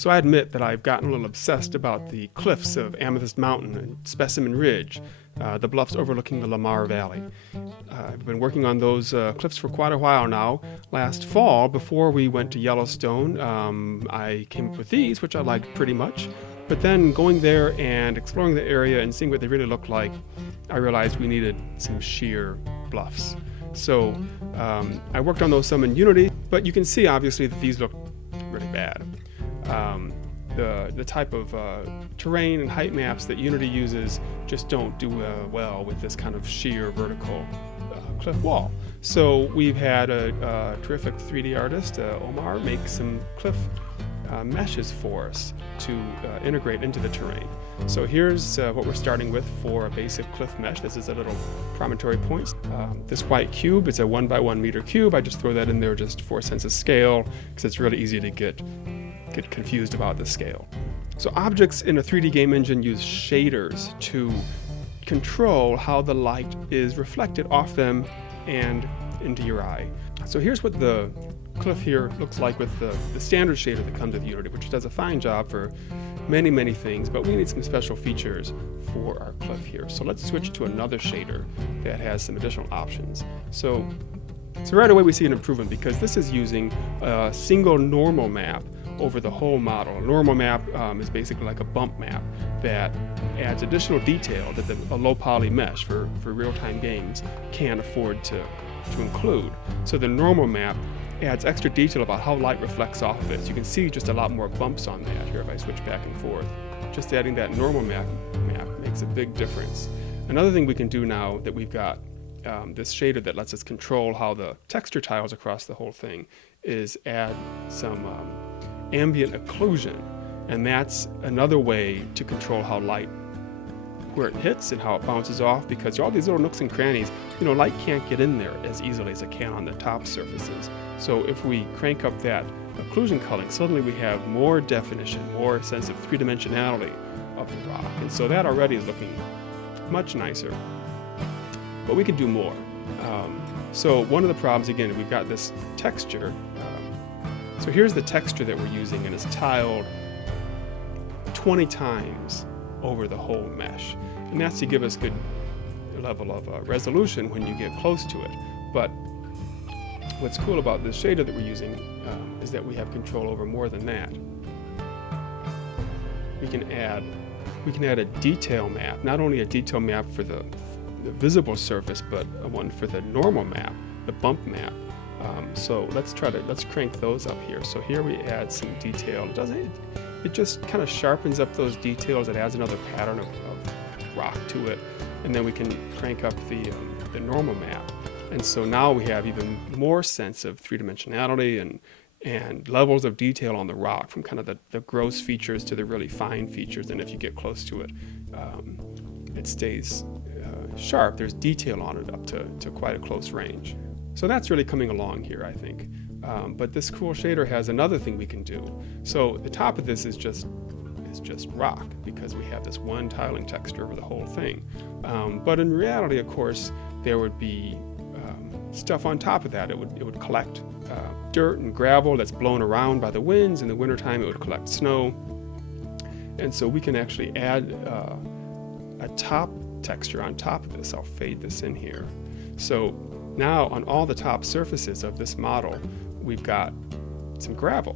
So I admit that I've gotten a little obsessed about the cliffs of Amethyst Mountain and Specimen Ridge, the bluffs overlooking the Lamar Valley. I've been working on those cliffs for quite a while now. Last fall, before we went to Yellowstone, I came up with these, which I liked pretty much. But then going there and exploring the area and seeing what they really look like, I realized we needed some sheer bluffs. So I worked on those some in Unity, but you can see obviously that these look really bad. The type of terrain and height maps that Unity uses just don't do well with this kind of sheer vertical cliff wall. So we've had a terrific 3D artist, Omar, make some cliff meshes for us to integrate into the terrain. So here's what we're starting with for a basic cliff mesh. This is a little promontory point. This white cube is a 1 by 1 meter cube. I just throw that in there just for a sense of scale, because it's really easy to get confused about the scale. So objects in a 3D game engine use shaders to control how the light is reflected off them and into your eye. So here's what the cliff here looks like with the standard shader that comes with Unity, which does a fine job for many things, but we need some special features for our cliff here. So let's switch to another shader that has some additional options. So right away we see an improvement, because this is using a single normal map over the whole model. A normal map is basically like a bump map that adds additional detail that a low poly mesh for real-time games can't afford to include. So the normal map adds extra detail about how light reflects off of it. So you can see just a lot more bumps on that here if I switch back and forth. Just adding that normal map makes a big difference. Another thing we can do now that we've got this shader that lets us control how the texture tiles across the whole thing is add some ambient occlusion, and that's another way to control how light, where it hits and how it bounces off, because all these little nooks and crannies, light can't get in there as easily as it can on the top surfaces. So if we crank up that occlusion culling, suddenly we have more definition, more sense of three-dimensionality of the rock, and so that already is looking much nicer. But we could do more. So one of the problems, again, we've got this texture. So here's the texture that we're using, and it's tiled 20 times over the whole mesh. And that's to give us good level of resolution when you get close to it. But what's cool about this shader that we're using is that we have control over more than that. We can add a detail map, not only a detail map for the visible surface, but one for the normal map, the bump map. So let's crank those up here. So here we add some detail. It just kind of sharpens up those details. It adds another pattern of rock to it, and then we can crank up the normal map. And so now we have even more sense of three-dimensionality and levels of detail on the rock, from kind of the gross features to the really fine features. And if you get close to it, it stays sharp. There's detail on it up to quite a close range. So that's really coming along here, I think. But this cool shader has another thing we can do. So the top of this is just rock, because we have this one tiling texture over the whole thing. But in reality, of course, there would be stuff on top of that. It would collect dirt and gravel that's blown around by the winds. In the wintertime, it would collect snow. And so we can actually add a top texture on top of this. I'll fade this in here. So now on all the top surfaces of this model, we've got some gravel,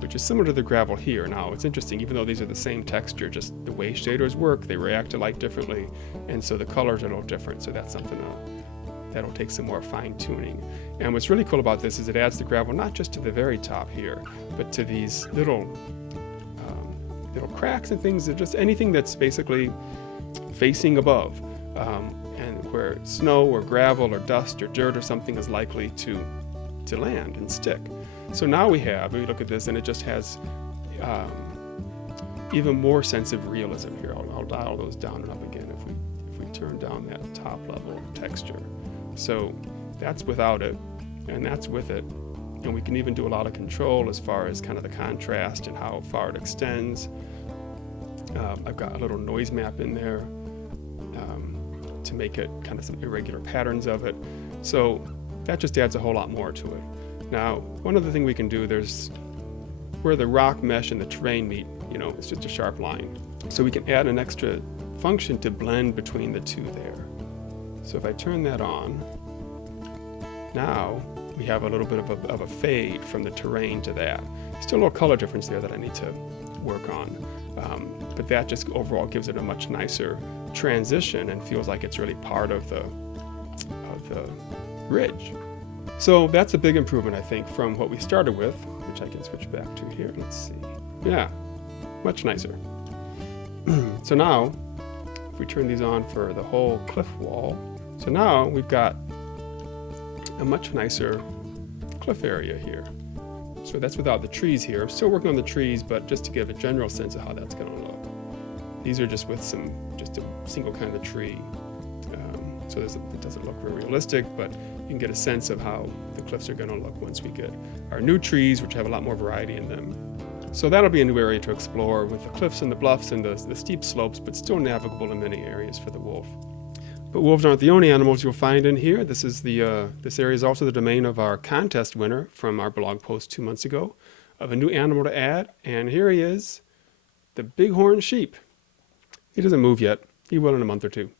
which is similar to the gravel here. Now it's interesting, even though these are the same texture, just the way shaders work, they react to light differently, and so the colors are a little different. So that's something that'll take some more fine tuning. And what's really cool about this is it adds the gravel not just to the very top here, but to these little cracks and things, just anything that's basically facing above, and where snow or gravel or dust or dirt or something is likely to land and stick. So now we look at this, and it just has even more sense of realism here. I'll dial those down and up again if we turn down that top level texture. So that's without it, and that's with it. And we can even do a lot of control as far as kind of the contrast and how far it extends. I've got a little noise map in there to make it kind of some irregular patterns of it. So that just adds a whole lot more to it. Now, one other thing we can do, there's where the rock mesh and the terrain meet, you know, it's just a sharp line. So we can add an extra function to blend between the two there. So if I turn that on, now we have a little bit of a fade from the terrain to that. Still a little color difference there that I need to work on. But that just overall gives it a much nicer transition and feels like it's really part of the ridge. So that's a big improvement, I think, from what we started with, which I can switch back to here. Let's see. Yeah, much nicer. So now, if we turn these on for the whole cliff wall, so now we've got a much nicer cliff area here. So that's without the trees here. I'm still working on the trees, but just to give a general sense of how that's going to look. These are just with just a single kind of tree. So it doesn't look very realistic, but you can get a sense of how the cliffs are going to look once we get our new trees, which have a lot more variety in them. So that'll be a new area to explore with the cliffs and the bluffs and the steep slopes, but still navigable in many areas for the wolf. But wolves aren't the only animals you'll find in here. This area is also the domain of our contest winner from our blog post 2 months ago of a new animal to add. And here he is, the Bighorn Sheep. He doesn't move yet. He will in a month or two.